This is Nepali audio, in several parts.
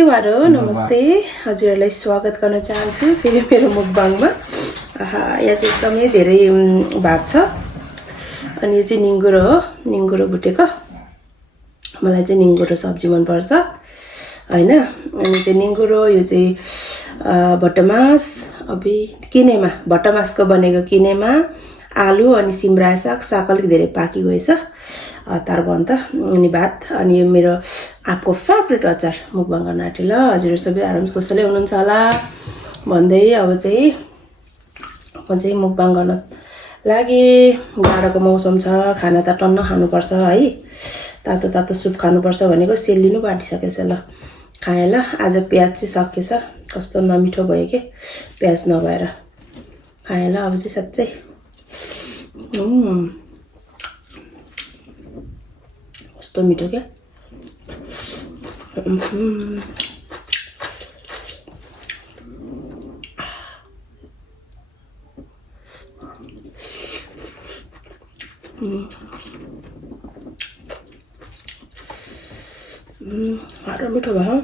सेवारो नमस्ते हजुरहरूलाई स्वागत गर्न चाहन्छु फेरि मेरो मुकबाङमा। यहाँ चाहिँ एकदमै धेरै भात छ अनि यो चाहिँ निङ्गुरो हो, निङ्गुरो भुटेको। मलाई चाहिँ निङ्गुरो सब्जी मन पर्छ हैन। अनि चाहिँ निङ्गुरो यो चाहिँ भटमास अबि किनेमा भटमासको बनेको किनेमा आलु अनि सिमरायो साग अलिक धेरै पाकी गएछ तार बन्द अनि भात अनि मेरो आपको फेभरेट अचार मुकबाङ गर्न आँटे ल। हजुर सबै आराम कुशलै हुनुहुन्छ होला भन्दै अब चाहिँ मुकबाङ गर्न लागि। जाडोको मौसम छ, खाना त टन्न खानुपर्छ है, तातो तातो सुप खानुपर्छ भनेको सेल्लिनु बाटिसकेछ ल। खाएँ ल। आज प्याज चाहिँ सकेछ, कस्तो नमिठो भयो के प्याज नभएर। खाएँ ल अब चाहिँ साँच्चै कस्तो मिठो क्या। साह्रो मिठो भयो।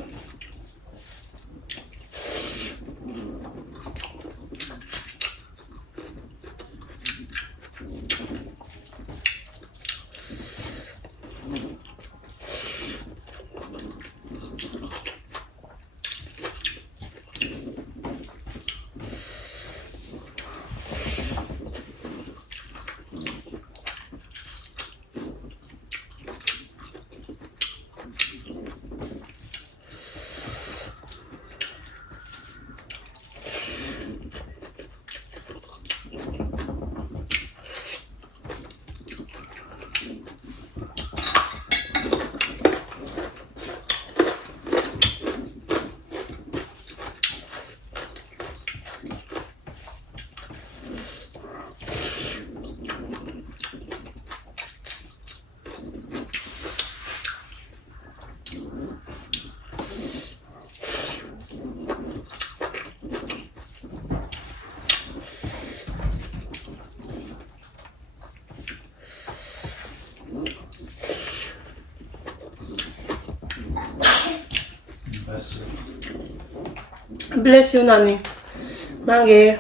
Bless you, Nani. Mange.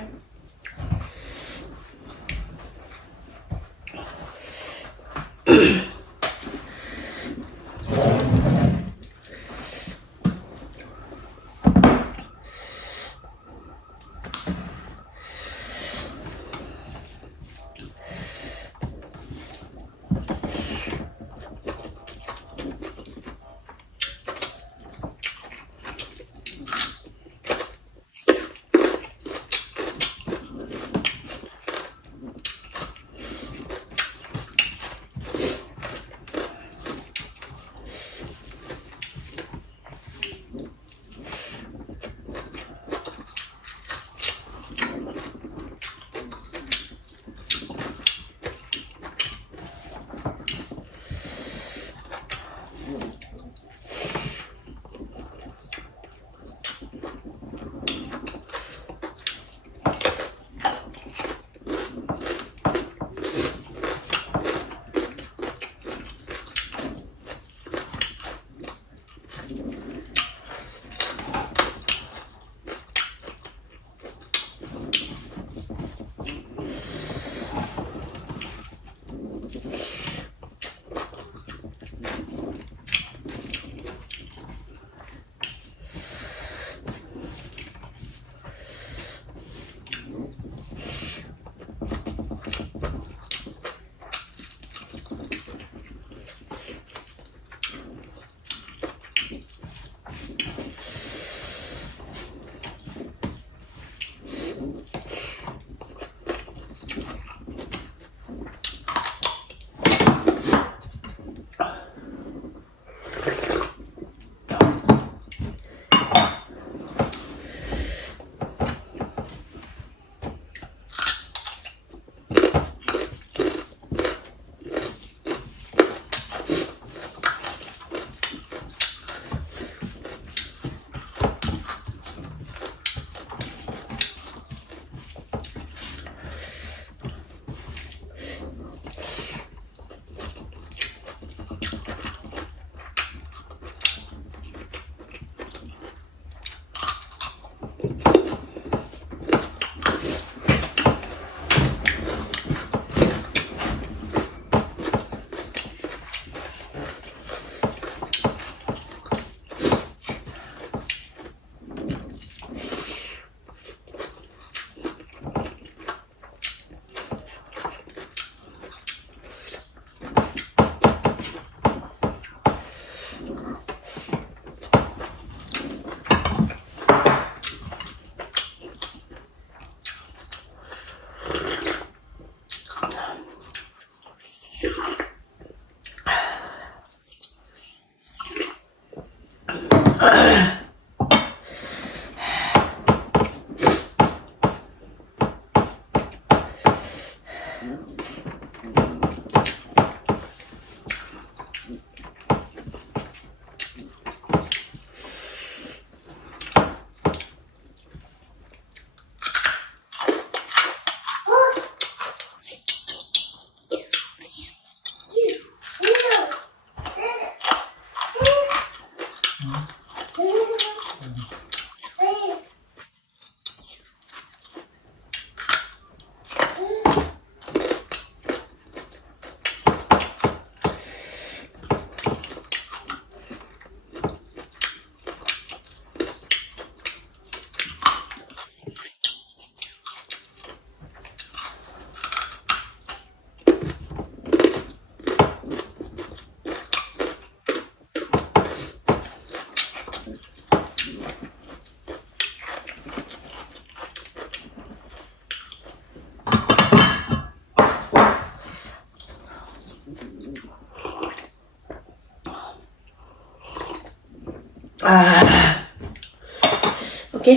Okay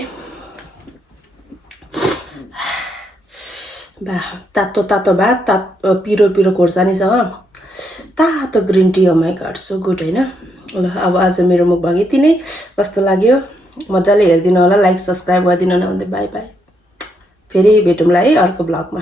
बा तातो तातो भात पिरो पिरो खोर्सानीसँग तातो green tea my God so good हैन ल अब आज मेरो मुकबाङ यति नै कस्तो लाग्यो मजाले हेर्दिनु होला लाइक सब्स्क्राइब गरिदिनु न भन्दै बाइ बाइ फेरि भेटौँला है अर्को ब्लगमा